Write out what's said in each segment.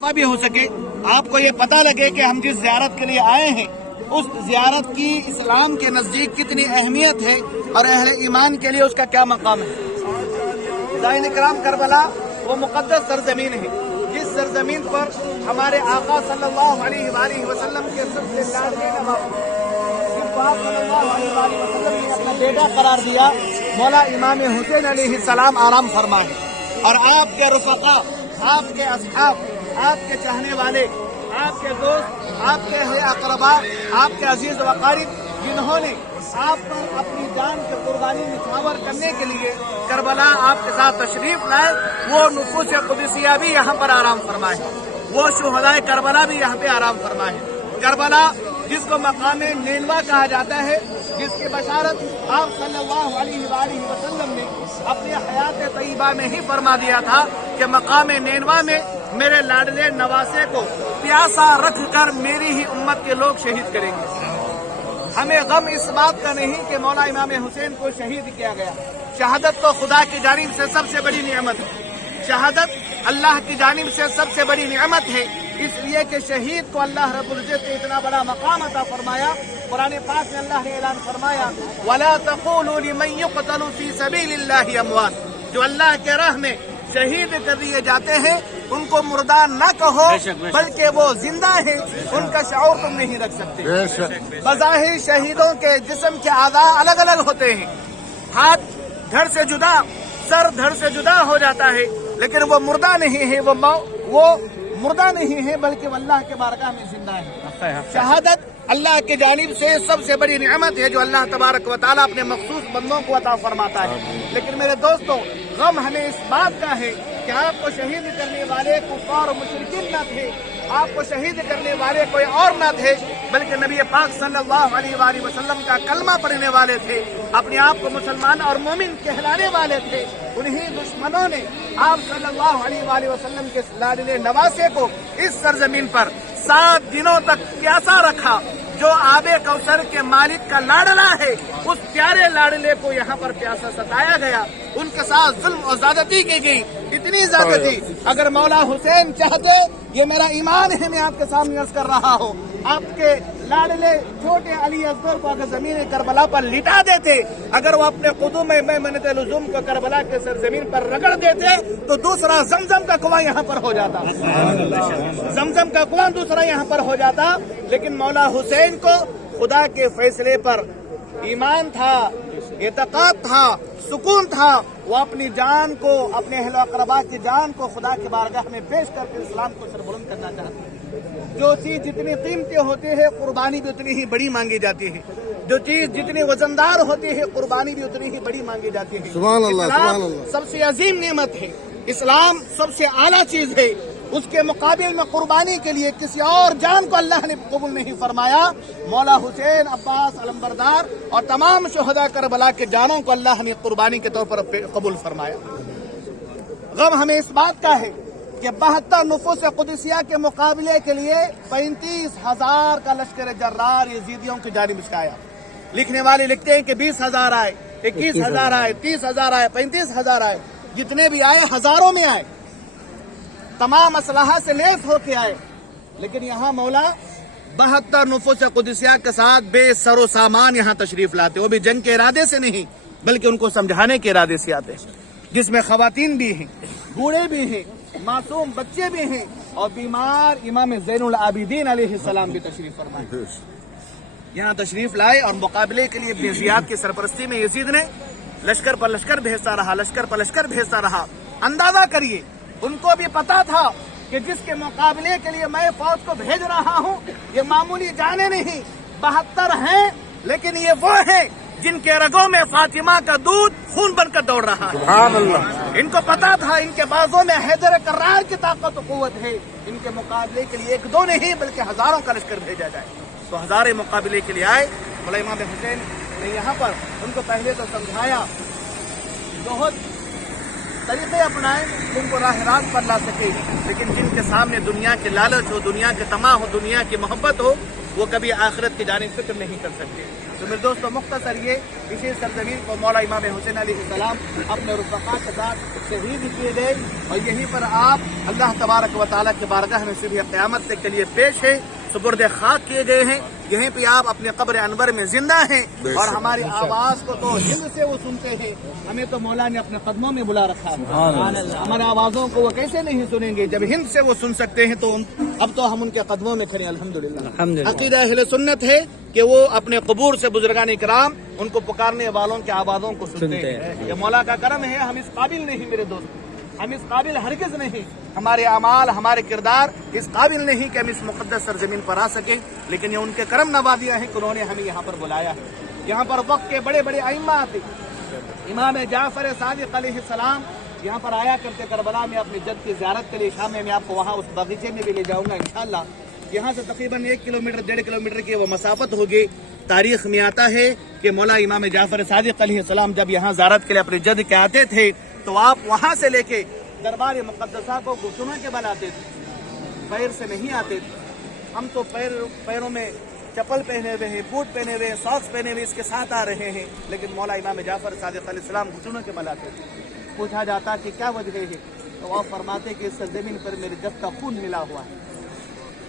بھی ہو سکے آپ کو یہ پتہ لگے کہ ہم جس زیارت کے لیے آئے ہیں اس زیارت کی اسلام کے نزدیک کتنی اہمیت ہے اور اہل ایمان کے لیے اس کا کیا مقام ہے۔ دائن اکرام کربلا وہ مقدس سرزمین ہے جس سرزمین پر ہمارے آقا صلی اللہ علیہ وآلہ وسلم کے سب سے لاڈلے نواب جس کو آپ صلی اللہ علیہ وآلہ وسلم نے اپنا بیٹا قرار دیا مولا امام حسین علیہ السلام آرام فرمائے، اور آپ کے رفقا، آپ کے اصحاب، آپ کے چاہنے والے، آپ کے دوست، آپ کے اقربا، آپ کے عزیز و اقارب جنہوں نے آپ پر اپنی جان کی قربانی نچھاور کرنے کے لیے کربلا آپ کے ساتھ تشریف لائے، وہ نفوس قدسیہ بھی یہاں پر آرام فرمائے، وہ شہدائے کربلا بھی یہاں پہ آرام فرمائے۔ کربلا جس کو مقام نینوا کہا جاتا ہے، جس کی بشارت آپ صلی اللہ علیہ وآلہ وسلم نے اپنی حیات طیبہ میں ہی فرما دیا تھا کہ مقام نینوا میں میرے لاڈلے نواسے کو پیاسا رکھ کر میری ہی امت کے لوگ شہید کریں گے۔ ہمیں غم اس بات کا نہیں کہ مولا امام حسین کو شہید کیا گیا، شہادت تو خدا کی جانب سے سب سے بڑی نعمت ہے، شہادت اللہ کی جانب سے سب سے بڑی نعمت ہے، اس لیے کہ شہید کو اللہ رب العزت نے اتنا بڑا مقام عطا فرمایا۔ قرآن پاک میں اللہ نے اعلان فرمایا وَلَا تَقُولُوا لِمَن يُقْتَلُ فِي سَبِيلِ اللَّهِ أَمْوَاتٌ، جو اللہ کے راہ میں شہید کر دیے جاتے ہیں ان کو مردار نہ کہو بلکہ وہ زندہ ہیں، ان کا شعور تم نہیں رکھ سکتے۔ بظاہر شہیدوں کے جسم کے اعضاء الگ الگ ہوتے ہیں، ہاتھ دھڑ سے جدا، سر دھڑ سے جدا ہو جاتا ہے، لیکن وہ مردہ نہیں ہے، وہ مردہ نہیں ہے بلکہ وہ اللہ کے بارگاہ میں زندہ ہے۔ شہادت اللہ کی جانب سے سب سے بڑی نعمت ہے جو اللہ تبارک و تعالیٰ اپنے مخصوص بندوں کو عطا فرماتا ہے۔ لیکن میرے دوستو، غم ہمیں اس بات کا ہے کہ آپ کو شہید کرنے والے کفار و مشرکین نہ تھے، آپ کو شہید کرنے والے کوئی اور نہ تھے، بلکہ نبی پاک صلی اللہ علیہ وآلہ وسلم کا کلمہ پڑھنے والے تھے، اپنے آپ کو مسلمان اور مومن کہلانے والے تھے۔ انہی دشمنوں نے آپ صلی اللہ علیہ وآلہ وسلم کے لاڈلے نواسے کو اس سرزمین پر 7 دنوں تک پیاسا رکھا۔ جو آب کوثر کے مالک کا لاڈلا ہے اس پیارے لاڈلے کو یہاں پر پیاسا ستایا گیا، ان کے ساتھ ظلم اور زیادتی کی گئی، اتنی زیادتی اگر مولا حسین چاہتے، یہ میرا ایمان ہے میں آپ کے سامنے عرض کر رہا ہوں، آپ کے لاڈلے چھوٹے علی اصغر کو اگر زمین کربلا پر لٹا دیتے، اگر وہ اپنے قدوم میمنۃ لزوم کو کربلا کے سرزمین پر رگڑ دیتے تو دوسرا زمزم کا کنواں یہاں پر ہو جاتا، زمزم کا کنواں دوسرا یہاں پر ہو جاتا۔ لیکن مولا حسین کو خدا کے فیصلے پر ایمان تھا، اعتقاد تھا، سکون تھا، وہ اپنی جان کو، اپنے اہل و اقربا کی جان کو خدا کے بارگاہ میں پیش کر کے اسلام کو سربلند کرنا چاہتے ہیں۔ جو چیز جتنی قیمتی ہوتی ہے قربانی بھی اتنی ہی بڑی مانگی جاتی ہے، جو چیز جتنی وزندار ہوتی ہے قربانی بھی اتنی ہی بڑی مانگی جاتی ہے۔ سبحان اللہ، سبحان اسلام اللہ۔ سب سے عظیم نعمت ہے، اسلام سب سے اعلیٰ چیز ہے، اس کے مقابل میں قربانی کے لیے کسی اور جان کو اللہ نے قبول نہیں فرمایا۔ مولا حسین، عباس، علمبردار اور تمام شہداء کربلا کے جانوں کو اللہ نے قربانی کے طور پر قبول فرمایا۔ غم ہمیں اس بات کا ہے کہ 72 نفوس قدسیہ کے مقابلے کے لیے 35,000 کا لشکر جرار یزیدیوں کی جانب سے آیا۔ لکھنے والے لکھتے ہیں کہ 20,000 آئے، 21,000 آئے، 30,000 آئے، 35,000 آئے، جتنے بھی آئے ہزاروں میں آئے، تمام اسلحہ سے لیس ہو کے آئے، لیکن یہاں مولا 72 نفوس قدسیہ کے ساتھ بے سر و سامان یہاں تشریف لاتے، وہ بھی جنگ کے ارادے سے نہیں بلکہ ان کو سمجھانے کے ارادے سے آتے، جس میں خواتین بھی ہیں، بوڑھے بھی ہیں، معصوم بچے بھی ہیں، اور بیمار امام زین العابدین علیہ السلام بھی تشریف فرمائے، یہاں تشریف لائے۔ اور مقابلے کے لیے ابن زیاد کی سرپرستی میں یزید نے لشکر پر لشکر بھیجتا رہا، لشکر پر لشکر بھیجتا رہا۔ اندازہ کریے، ان کو بھی پتا تھا کہ جس کے مقابلے کے لیے میں فوج کو بھیج رہا ہوں یہ معمولی جانے نہیں، 72 ہیں، لیکن یہ وہ ہیں جن کے رگوں میں فاطمہ کا دودھ خون بن کر دوڑ رہا ہے۔ سبحان اللہ۔ ان کو پتا تھا ان کے بازوں میں حیدر کرار کی طاقت و قوت ہے، ان کے مقابلے کے لیے 1-2 نہیں بلکہ ہزاروں کا لشکر بھیجا جائے، تو ہزارے مقابلے کے لیے آئے۔ مولا امام حسین نے یہاں پر ان کو پہلے تو سمجھایا، بہت طریقے اپنائے جن کو راہ راست پر لا سکے، لیکن جن کے سامنے دنیا کے لالچ ہو، دنیا کے طمع ہو، دنیا کی محبت ہو، وہ کبھی آخرت کی جانب فکر نہیں کر سکتے. تو میرے دوستوں مختصر یہ اسی سرزمین کو مولا امام حسین علیہ السلام اپنے رفقا کے ساتھ شہید کیے گئے اور یہیں پر آپ اللہ تبارک و تعالیٰ کی بارگاہ میں صبح قیامت تک کے لیے پیش ہے، سپرد خاک کیے گئے ہیں. یہیں پہ آپ اپنے قبر انور میں زندہ ہیں اور ہماری آواز کو تو ہند سے وہ سنتے ہیں، ہمیں تو مولا نے اپنے قدموں میں بلا رکھا ہے. ہماری آوازوں کو وہ کیسے نہیں سنیں گے جب ہند سے وہ سن سکتے ہیں؟ تو اب تو ہم ان کے قدموں میں کھڑے ہیں. الحمدللہ عقیدہ اہل سنت ہے کہ وہ اپنے قبور سے بزرگان اکرام ان کو پکارنے والوں کی آوازوں کو سنتے ہیں. یہ مولا کا کرم ہے. ہم اس قابل نہیں میرے دوست، ہم اس قابل ہرگز نہیں، ہمارے اعمال ہمارے کردار اس قابل نہیں کہ ہم اس مقدس سرزمین پر آ سکیں، لیکن یہ ان کے کرم نوازیاں ہیں کہ انہوں نے ہمیں یہاں پر بلایا ہے. یہاں پر وقت کے بڑے بڑے ائمہ تھے. امام جعفر صادق علیہ السلام یہاں پر آیا کرتے کربلا میں اپنے جد کی زیارت کے لیے. شام میں میں آپ کو وہاں اس باغیچے میں بھی لے جاؤں گا انشاءاللہ. یہاں سے تقریباً 1 کلومیٹر 1.5 کلومیٹر کی وہ مسافت ہوگی. تاریخ میں آتا ہے کہ مولا امام جعفر صادق علیہ السلام جب یہاں زیارت کے لیے اپنے جد کے آتے تھے تو آپ وہاں سے لے کے دربار مقدسہ کو گھٹنوں کے بل آتے تھے، پیر سے نہیں آتے تھے. ہم تو پیروں میں چپل پہنے ہوئے ہیں، بوٹ پہنے ہوئے ہیں، ساکس پہنے ہوئے اس کے ساتھ آ رہے ہیں، لیکن مولا امام جعفر صادق علیہ السلام گھٹنوں کے بل آتے تھے. پوچھا جاتا کہ کیا وجہ ہے تو وہ فرماتے کہ اس سرزمین پر میرے جد کا خون ملا ہوا ہے،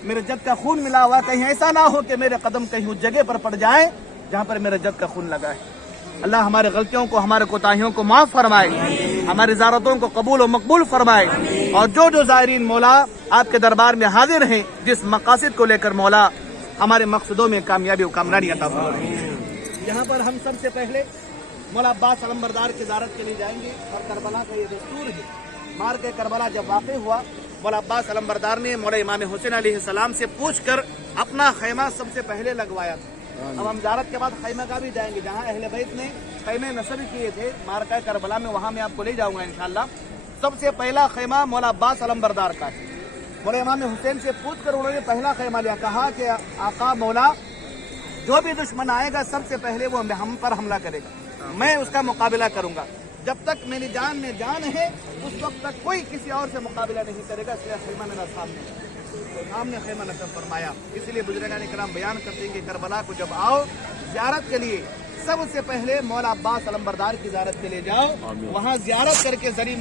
میرے جد کا خون ملا ہوا. کہیں ایسا نہ ہو کہ میرے قدم کہیں اس جگہ پر پڑ جائے جہاں پر میرے جد کا خون لگا ہے. اللہ ہمارے غلطیوں کو ہمارے کوتاہیوں کو معاف فرمائے، ہماری زیارتوں کو قبول و مقبول فرمائے، اور جو زائرین مولا آپ کے دربار میں حاضر ہیں جس مقاصد کو لے کر مولا ہمارے مقصدوں میں کامیابی و کامرانی عطا فرمائے. یہاں پر ہم سب سے پہلے مولا عباس علمبردار کی زیارت کے لیے جائیں گے اور کربلا کا یہ دستور ہے. مار کے کربلا جب واقع ہوا مولا عباس علمبردار نے مولا امام حسین علیہ السلام سے پوچھ کر اپنا خیمہ سب سے پہلے لگوایا تھا. اب ہم زیارت کے بعد خیمہ کا بھی جائیں گے جہاں اہل بیت نے خیمے نصب کیے تھے مارکہ کربلا میں، وہاں میں آپ کو لے جاؤں گا انشاءاللہ. سب سے پہلا خیمہ مولا عباس علمبردار کا ہے. مولا امام حسین سے پوچھ کر انہوں نے پہلا خیمہ لیا. کہا کہ آقا مولا جو بھی دشمن آئے گا سب سے پہلے وہ ہم پر حملہ کرے گا، میں اس کا مقابلہ کروں گا. جب تک میری جان میں جان ہے اس وقت تک کوئی کسی اور سے مقابلہ نہیں کرے گا. اس لیے خیمہ میرا سامنے خیمہ نصب فرمایا. اس لیے بزرگان کرام بیان کرتے ہیں کہ کربلا کو جب آؤ زیارت کے لیے سب سے پہلے مولا عباس علمبردار کی زیارت کے لیے جاؤ. وہاں زیارت کر کے ذریعہ